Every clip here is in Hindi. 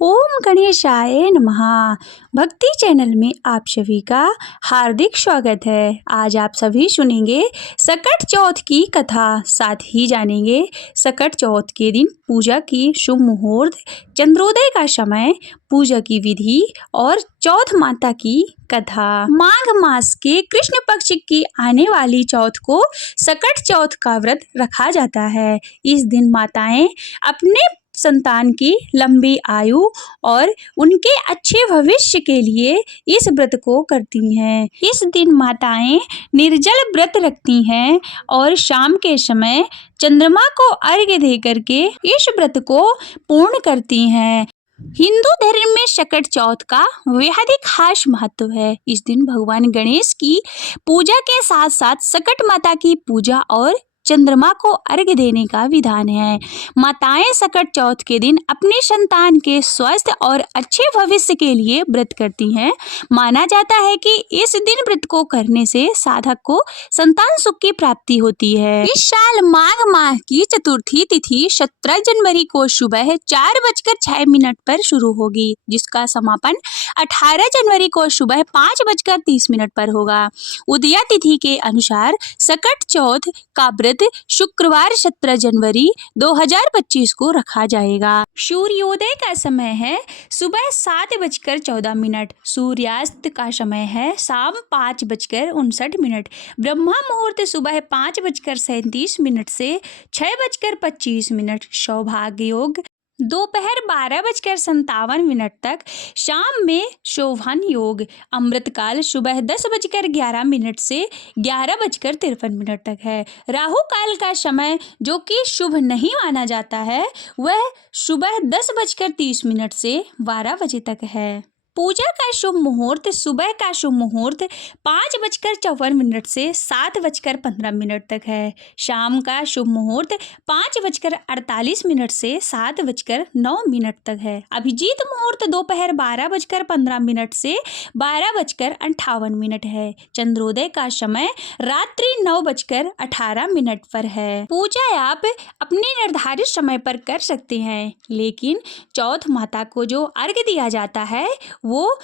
ओम गणेशाय नमः। भक्ति चैनल में आप सभी का हार्दिक स्वागत है। आज आप सभी सुनेंगे सकट चौथ की कथा, साथ ही जानेंगे सकट चौथ के दिन पूजा की शुभ मुहूर्त, चंद्रोदय का समय, पूजा की विधि और चौथ माता की कथा। माघ मास के कृष्ण पक्ष की आने वाली चौथ को सकट चौथ का व्रत रखा जाता है। इस दिन माताएं अपने संतान की लंबी आयु और उनके अच्छे भविष्य के लिए इस व्रत को करती हैं। इस दिन माताएं निर्जल व्रत रखती हैं और शाम के समय चंद्रमा को अर्घ्य दे करके इस व्रत को पूर्ण करती हैं। हिंदू धर्म में सकट चौथ का बेहद ही खास महत्व है। इस दिन भगवान गणेश की पूजा के साथ साथ सकट माता की पूजा और चंद्रमा को अर्घ्य देने का विधान है। माताएं सकट चौथ के दिन अपने संतान के स्वस्थ और अच्छे भविष्य के लिए व्रत करती हैं। माना जाता है कि इस दिन व्रत को करने से साधक को संतान सुख की प्राप्ति होती है। इस साल माघ माह की चतुर्थी तिथि 17 जनवरी को सुबह 4:06 पर शुरू होगी, जिसका समापन 18 जनवरी को सुबह 5:30 पर होगा। उदया तिथि के अनुसार सकट चौथ का व्रत शुक्रवार 17 जनवरी 2025 को रखा जाएगा। सूर्योदय का समय है सुबह 7:14। सूर्यास्त का समय है शाम 5:59। ब्रह्मा मुहूर्त सुबह 5:37 से 6:25। सौभाग्य योग दोपहर 12:57 तक, शाम में शोभन योग अमृतकाल सुबह 10:11 से 11:53 तक है। राहु काल का समय जो कि शुभ नहीं माना जाता है वह सुबह 10:30 से 12 बजे तक है। पूजा का शुभ मुहूर्त सुबह का शुभ मुहूर्त 5:54 से 7:15 तक है। शाम का शुभ मुहूर्त 5:48 से 7:09 तक है। अभिजीत मुहूर्त दोपहर 12:15 से 12:58 है। चंद्रोदय का समय रात्रि 9:18 पर है। पूजा आप अपने निर्धारित समय पर कर सकते हैं, लेकिन चौथ माता को जो अर्घ्य दिया जाता है वो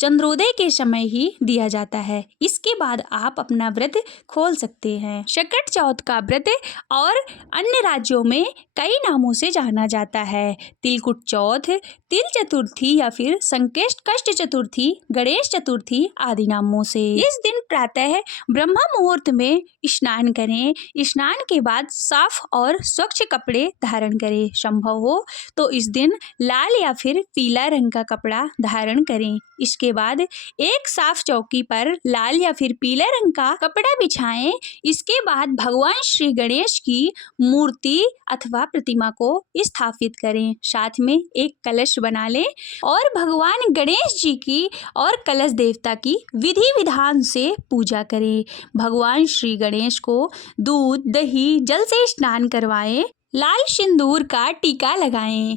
चंद्रोदय के समय ही दिया जाता है। इसके बाद आप अपना व्रत खोल सकते हैं। सकट चौथ का व्रत और अन्य राज्यों में कई नामों से जाना जाता है। तिलकुट चौथ, तिल चतुर्थी या फिर संकष्ट चतुर्थी, गणेश चतुर्थी आदि नामों से। इस दिन प्रातः ब्रह्म मुहूर्त में स्नान करें। स्नान के बाद साफ और स्वच्छ कपड़े धारण करें। संभव हो तो इस दिन लाल या फिर पीला रंग का कपड़ा धारण करें। इसके बाद एक साफ चौकी पर लाल या फिर पीले रंग का कपड़ा बिछाएं। इसके बाद भगवान श्री गणेश की मूर्ति अथवा प्रतिमा को स्थापित करें। साथ में एक कलश बना लें और भगवान गणेश जी की और कलश देवता की विधि विधान से पूजा करें। भगवान श्री गणेश को दूध, दही, जल से स्नान करवाएं। लाल सिंदूर का टीका लगाएं।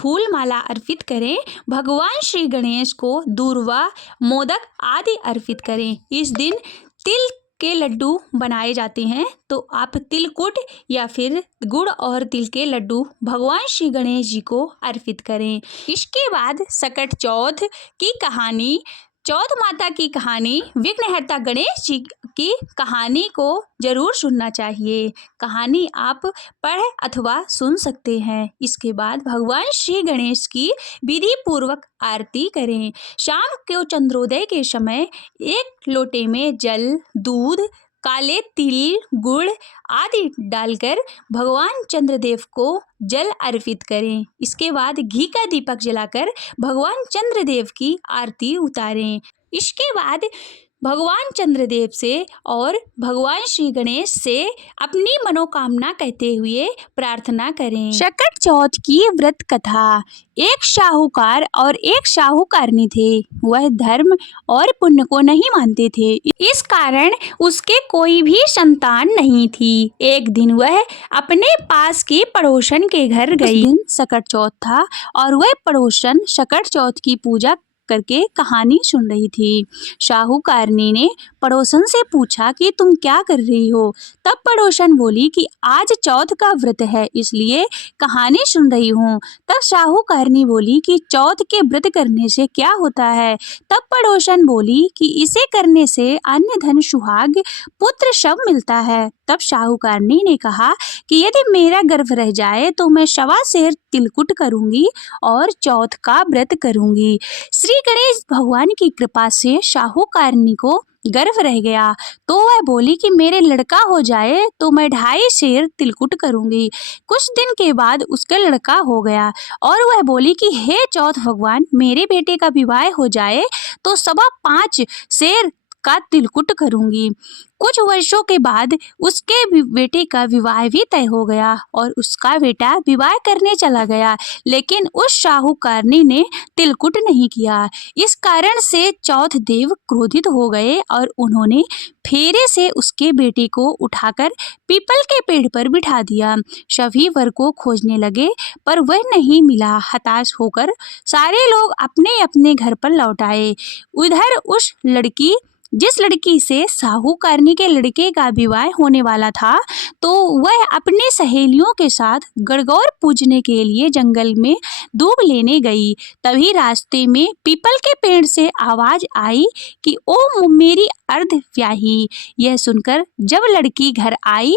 फूल माला अर्पित करें। भगवान श्री गणेश को दूर्वा, मोदक आदि अर्पित करें। इस दिन तिल के लड्डू बनाए जाते हैं, तो आप तिलकुट या फिर गुड़ और तिल के लड्डू भगवान श्री गणेश जी को अर्पित करें। इसके बाद सकट चौथ की कहानी, चौथ माता की कहानी, विघ्नहर्ता गणेश जी की कहानी को जरूर सुनना चाहिए। कहानी आप पढ़ अथवा सुन सकते हैं। इसके बाद भगवान श्री गणेश की विधि पूर्वक आरती करें। शाम को चंद्रोदय के समय एक लोटे में जल, दूध, काले तिल, गुड़ आदि डालकर भगवान चंद्रदेव को जल अर्पित करें। इसके बाद घी का दीपक जलाकर भगवान चंद्रदेव की आरती उतारें। इसके बाद भगवान चंद्रदेव से और भगवान श्री गणेश से अपनी मनोकामना कहते हुए प्रार्थना करें। सकट चौथ की व्रत कथा। एक साहूकार और एक साहूकारनी थे। वह धर्म और पुण्य को नहीं मानते थे, इस कारण उसके कोई भी संतान नहीं थी। एक दिन वह अपने पास की पड़ोसन के घर गई। दिन सकट चौथ था और वह पड़ोसन सकट चौथ की पूजा करके कहानी सुन रही थी। साहूकारनी ने पड़ोसन से पूछा कि तुम क्या कर रही हो। तब पड़ोसन बोली कि आज चौथ का व्रत है, इसलिए कहानी सुन रही हूँ। तब साहूकारनी बोली कि चौथ के व्रत करने से क्या होता है। तब पड़ोसन बोली कि इसे करने से अन्न धन सुहाग पुत्र सब मिलता है। तब साहूकारनी ने कहा कि यदि मेरा गर्भ रह जाए तो मैं 1.25 सेर तिलकुट करूंगी और चौथ का व्रत करूंगी। श्री गणेश भगवान की कृपा से साहूकारनी को गर्भ रह गया तो वह बोली कि मेरे लड़का हो जाए तो मैं 2.5 सेर तिलकुट करूंगी। कुछ दिन के बाद उसका लड़का हो गया और वह बोली कि हे चौथ भगवान, मेरे बेटे का विवाह हो जाए तो 5.25 सेर का तिलकुट करूंगी। कुछ वर्षों के बाद उसके बेटे का विवाह भी तय हो गया और उसका बेटा विवाह करने चला गया, लेकिन उस साहूकारनी ने तिलकुट नहीं किया। इस कारण से चौथ देव क्रोधित हो गए और उन्होंने फेरे से उसके बेटे को उठाकर पीपल के पेड़ पर बिठा दिया। सभी वर को खोजने लगे पर वह नहीं मिला। हताश होकर सारे लोग अपने अपने घर पर लौट आए। उधर जिस लड़की से साहूकारनी के लड़के का विवाह होने वाला था, तो वह अपनी सहेलियों के साथ गणगौर पूजने के लिए जंगल में दूब लेने गई। तभी रास्ते में पीपल के पेड़ से आवाज आई कि ओ मेरी अर्धव्याही। यह सुनकर जब लड़की घर आई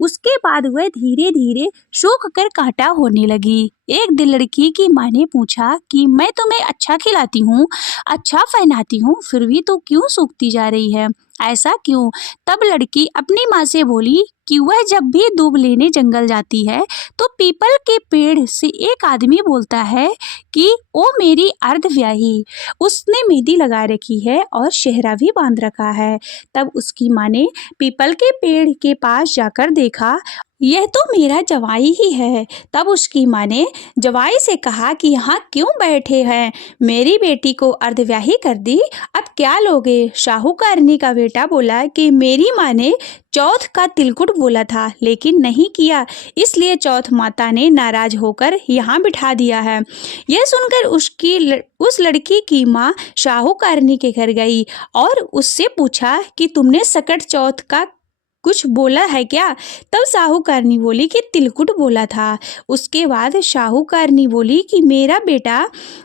उसके बाद वह धीरे धीरे सूख कर कांटा होने लगी। एक दिन लड़की की माँ ने पूछा कि मैं तुम्हें अच्छा खिलाती हूँ, अच्छा पहनाती हूँ, फिर भी तो क्यों सूखती जा रही है, ऐसा क्यों? तब लड़की अपनी माँ से बोली कि वह जब भी दूब लेने जंगल जाती है तो पीपल के पेड़ से एक आदमी बोलता है कि ओ मेरी अर्धव्याही। उसने मेहंदी लगा रखी है और सेहरा भी बांध रखा है। तब उसकी माँ ने पीपल के पेड़ के पास जाकर देखा, यह तो मेरा जवाई ही है। तब उसकी माँ ने जवाई से कहा कि यहाँ क्यों बैठे हैं, मेरी बेटी को अर्धव्याही कर दी, अब क्या लोगे? साहूकारनी का बेटा बोला कि मेरी माँ ने चौथ का तिलकुट बोला था लेकिन नहीं किया, इसलिए चौथ माता ने नाराज होकर यहाँ बिठा दिया है। यह सुनकर उस लड़की की माँ साहूकारनी के घर गई और उससे पूछा कि तुमने सकट चौथ का कुछ बोला है क्या? तब साहूकारनी बोली कि तिलकुट बोला था। उसके बाद साहूकारनी बोली कि मेरा बेटा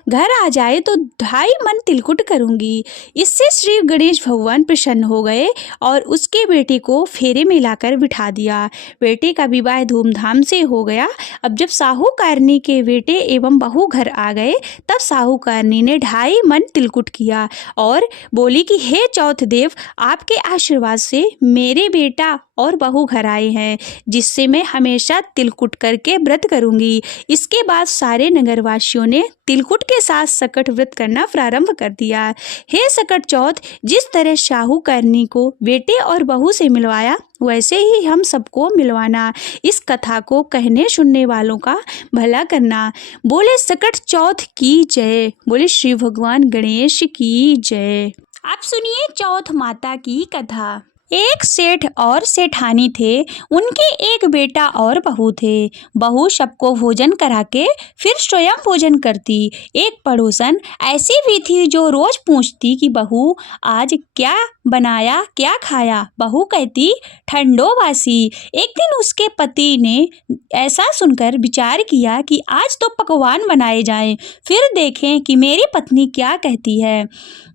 घर आ जाए तो 2.5 मन तिलकुट करूंगी। इससे श्री गणेश भगवान प्रसन्न हो गए और उसके बेटे को फेरे में लाकर बिठा दिया। बेटे का विवाह धूमधाम से हो गया। अब जब साहूकारनी के बेटे एवं बहू घर आ गए तब साहूकारनी ने 2.5 मन तिलकुट किया और बोली कि हे चौथ देव, आपके आशीर्वाद से मेरे बेटा और बहू घर आए हैं, जिससे मैं हमेशा तिलकुट करके व्रत करूंगी। इसके बाद सारे नगरवासियों ने तिलकुट के साथ सकट व्रत करना प्रारंभ कर दिया। हे सकट चौथ, जिस तरह साहूकारनी को बेटे और बहू से मिलवाया वैसे ही हम सबको मिलवाना। इस कथा को कहने सुनने वालों का भला करना। बोले सकट चौथ की जय। बोले श्री भगवान गणेश की जय। आप सुनिए चौथ माता की कथा। एक सेठ और सेठानी थे। उनके एक बेटा और बहू थे। बहू सबको भोजन करा के फिर स्वयं भोजन करती। एक पड़ोसन ऐसी भी थी जो रोज पूछती कि बहू आज क्या बनाया, क्या खाया? बहू कहती ठंडो बासी। एक दिन उसके पति ने ऐसा सुनकर विचार किया कि आज तो पकवान बनाए जाएं, फिर देखें कि मेरी पत्नी क्या कहती है।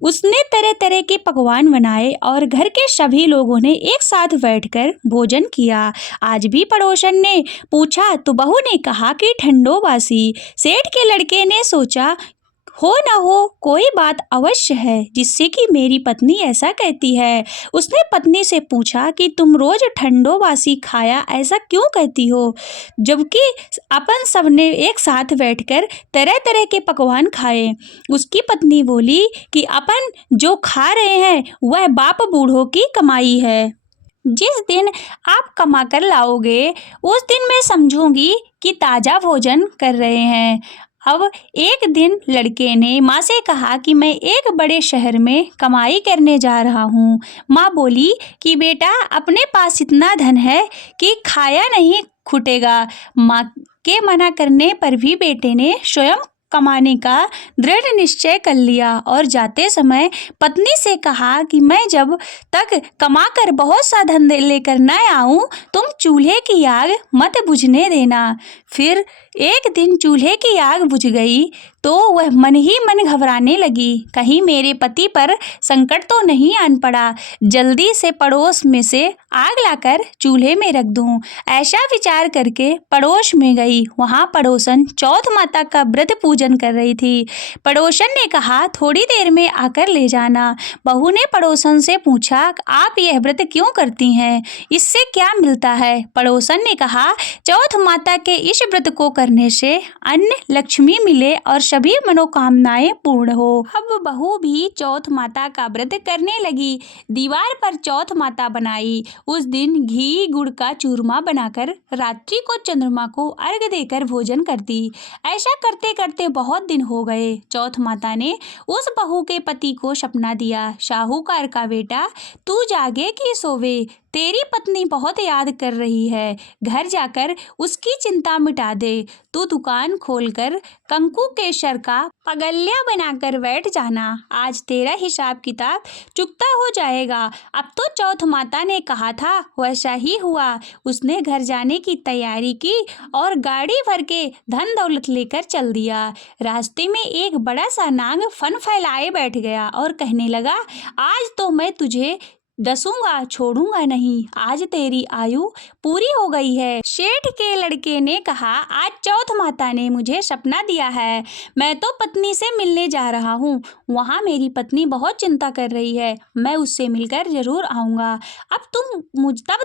उसने तरह तरह के पकवान बनाए और घर के सभी लोगों ने एक साथ बैठकर भोजन किया। आज भी पड़ोसन ने पूछा तो बहू ने कहा कि ठंडो बासी। सेठ के लड़के ने सोचा हो न हो कोई बात अवश्य है जिससे कि मेरी पत्नी ऐसा कहती है। उसने पत्नी से पूछा कि तुम रोज ठंडो बासी खाया ऐसा क्यों कहती हो, जबकि अपन सबने एक साथ बैठकर तरह तरह के पकवान खाए। उसकी पत्नी बोली कि अपन जो खा रहे हैं वह बाप बूढ़ों की कमाई है। जिस दिन आप कमा कर लाओगे उस दिन मैं समझूंगी कि ताज़ा भोजन कर रहे हैं। अब एक दिन लड़के ने माँ से कहा कि मैं एक बड़े शहर में कमाई करने जा रहा हूँ। माँ बोली कि बेटा अपने पास इतना धन है कि खाया नहीं खुटेगा। माँ के मना करने पर भी बेटे ने स्वयं कमाने का दृढ़ निश्चय कर लिया और जाते समय पत्नी से कहा कि मैं जब तक कमाकर बहुत सा धन लेकर न आऊं, तुम चूल्हे की आग मत बुझने देना। फिर एक दिन चूल्हे की आग बुझ गई तो वह मन ही मन घबराने लगी, कहीं मेरे पति पर संकट तो नहीं आन पड़ा, जल्दी से पड़ोस में से आग लाकर चूल्हे में रख दूं। ऐसा विचार करके पड़ोस में गई। वहां पड़ोसन चौथ माता का व्रत पूजन कर रही थी। पड़ोसन ने कहा, थोड़ी देर में आकर ले जाना। बहू ने पड़ोसन से पूछा, आप यह व्रत क्यों करती हैं, इससे क्या मिलता है? पड़ोसन ने कहा, चौथ माता के इस व्रत को करने से अन्न लक्ष्मी मिले और सभी मनोकामनाएं पूर्ण हो। अब बहू भी चौथ माता का व्रत करने लगी। दीवार पर चौथ माता बनाई। उस दिन घी गुड़ का चूरमा बनाकर रात्रि को चंद्रमा को अर्घ देकर भोजन करती। ऐसा करते करते बहुत दिन हो गए। चौथ माता ने उस बहू के पति को सपना दिया, साहूकार का बेटा, तू जागे कि सोवे, तेरी पत्नी बहुत याद कर रही है, घर जाकर उसकी चिंता मिटा दे। तू दुकान खोलकर कंकु केसर का पगल्या बनाकर बैठ जाना, आज तेरा हिसाब किताब चुकता हो जाएगा। अब तो चौथ माता ने कहा था वैसा ही हुआ। उसने घर जाने की तैयारी की और गाड़ी भर के धन दौलत लेकर चल दिया। रास्ते में एक बड़ा सा नाग फन फैलाए बैठ गया और कहने लगा, आज तो मैं तुझे डसूंगा, छोड़ूंगा नहीं, आज तेरी आयु पूरी हो गई है। सेठ के लड़के ने कहा, आज चौथ माता ने मुझे सपना दिया है, मैं तो पत्नी से मिलने जा रहा हूँ, वहाँ मेरी पत्नी बहुत चिंता कर रही है, मैं उससे मिलकर जरूर आऊँगा। तब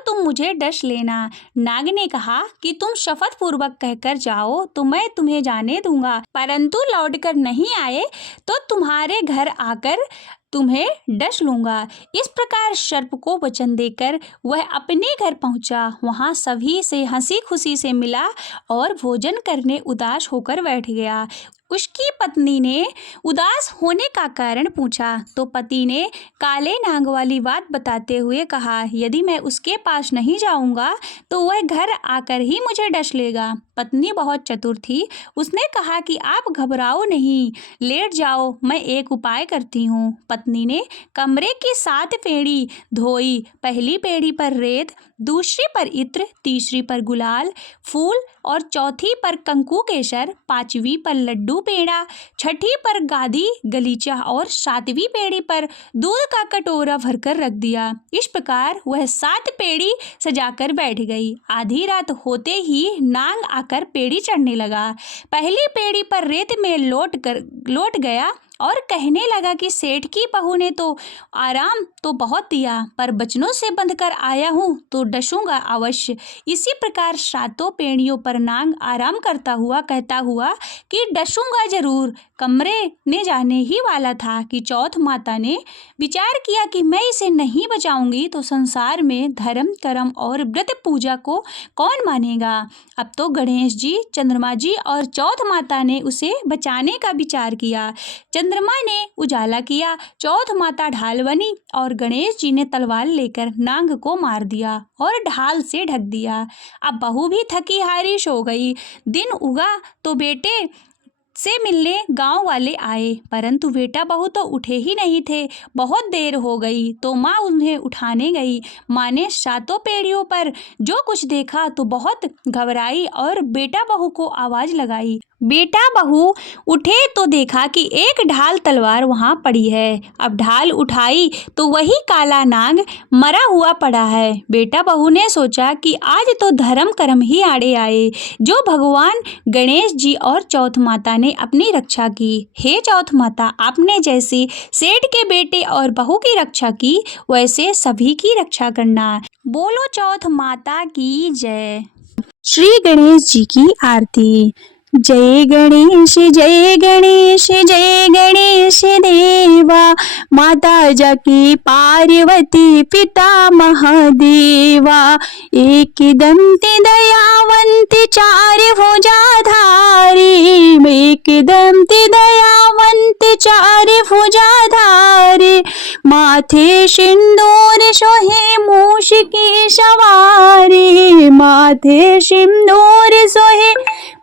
तुम मुझे डस लेना। नाग ने कहा कि तुम शपथ पूर्वक कहकर जाओ तो मैं तुम्हें जाने दूंगा, परंतु लौटकर नहीं आए तो तुम्हारे घर आकर तुम्हें डस लूंगा। इस प्रकार सर्प को वचन देकर वह अपने घर पहुंचा। वहां सभी से हंसी खुशी से मिला और भोजन करने उदास होकर बैठ गया। उसकी पत्नी ने उदास होने का कारण पूछा तो पति ने काले नाग वाली बात बताते हुए कहा, यदि मैं उसके पास नहीं जाऊंगा तो वह घर आकर ही मुझे डस लेगा। पत्नी बहुत चतुर थी। उसने कहा कि आप घबराओ नहीं, लेट जाओ, मैं एक उपाय करती हूँ। पत्नी ने कमरे की 7 पेड़ी धोई। पहली पेड़ी पर रेत, दूसरी पर इत्र, तीसरी पर गुलाल फूल और चौथी पर कंकु केसर, 5वीं पर लड्डू पेड़ा, 6ठी पर गादी गलीचा और 7वीं पेड़ी पर दूध का कटोरा भरकर रख दिया। इस प्रकार वह 7 पेड़ी सजाकर बैठ गई। आधी रात होते ही नाग आकर पेड़ी चढ़ने लगा। पहली पेड़ी पर रेत में लौट गया और कहने लगा कि सेठ की बहू ने तो आराम तो बहुत दिया, पर बचनों से बंध कर आया हूँ तो डसूंगा अवश्य। इसी प्रकार 7 पेड़ियों पर नाग आराम करता हुआ कहता हुआ कि डसूंगा जरूर कमरे में जाने ही वाला था कि चौथ माता ने विचार किया कि मैं इसे नहीं बचाऊंगी तो संसार में धर्म कर्म और व्रत पूजा को कौन मानेगा। अब तो गणेश जी, चंद्रमा जी और चौथ माता ने उसे बचाने का विचार किया। चंद्रमा ने उजाला किया, चौथ माता ढाल बनी और गणेश जी ने तलवार लेकर नाग को मार दिया और ढाल से ढक दिया। अब बहू भी थकी हारी सो गई। दिन उगा तो बेटे से मिलने गांव वाले आए, परंतु बेटा बहू तो उठे ही नहीं थे। बहुत देर हो गई तो माँ उन्हें उठाने गई। माँ ने 7 पेड़ियों पर जो कुछ देखा तो बहुत घबराई और बेटा बहू को आवाज लगाई। बेटा बहू उठे तो देखा कि एक ढाल तलवार वहां पड़ी है। अब ढाल उठाई तो वही काला नाग मरा हुआ पड़ा है। बेटा बहू ने सोचा कि आज तो धर्म कर्म ही आड़े आए, जो भगवान गणेश जी और चौथ माता ने अपनी रक्षा की। हे चौथ माता, आपने जैसे सेठ के बेटे और बहू की रक्षा की वैसे सभी की रक्षा करना। बोलो चौथ माता की जय। श्री गणेश जी की आरती। जय गणेश जय गणेश जय गणेश देवा, माता जाकी पार्वती पिता महादेवा, एक दंती दयावंत 4 भुजाधारी, एक दंती दयावंत 4 भुजाधारी, माथे सिंदूर सोहे मूष की सवारी, माथे सिंदूर सोहे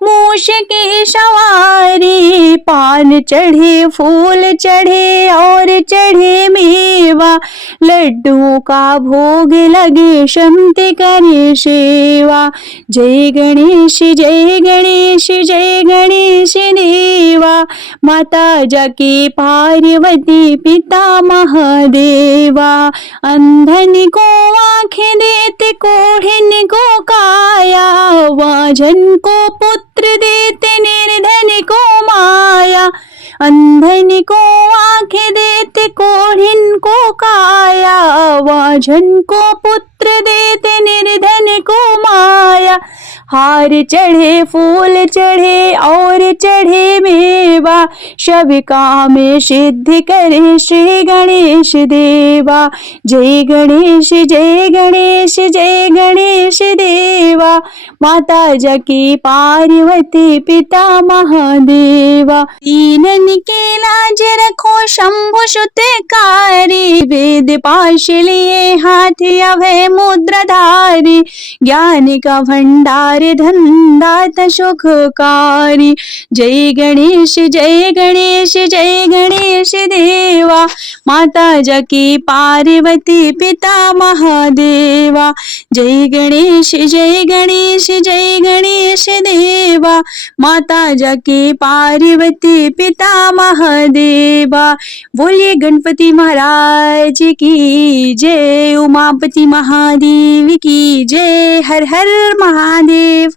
मूष की सवारी, पान चढ़े फूल चढ़े और चढ़े मेवा, लड्डुओं का भोग लगे शमते करे सेवा। जय गणेश जय गणेश जय गणेश देवा, माता जाके पार्वती पिता महादेवा। अंधन को आँखें देते कोढ़िन को काया, वाजन को पुत्र देते निर्धन को माया। अंधन को आँखें देते कोढ़िन को काया, वाजन को पुत्र देते निर्धन को माया। हार चढ़े फूल चढ़े और चढ़े मेवा, सब काम सिद्ध करे श्री गणेश देवा। जय गणेश जय गणेश जय गणेश देवा, माता जाकी पार्वती पिता महादेवा। दीनन के लाज रखो शंभु सुतकारी, वेद पाश लिए हाथ अभय मुद्राधारी। ज्ञान का भंडार धन दाता सुखकारी, जय गणेश जय गणेश जय गणेश देवा, माता जाकी पार्वती पिता महादेवा। जय गणेश जय गणेश जय गणेश देवा, माता जाकी पार्वती पिता महादेवा। बोलिए गणपति महाराज की जय, उमापति महादेव की जय। हर हर महादेव।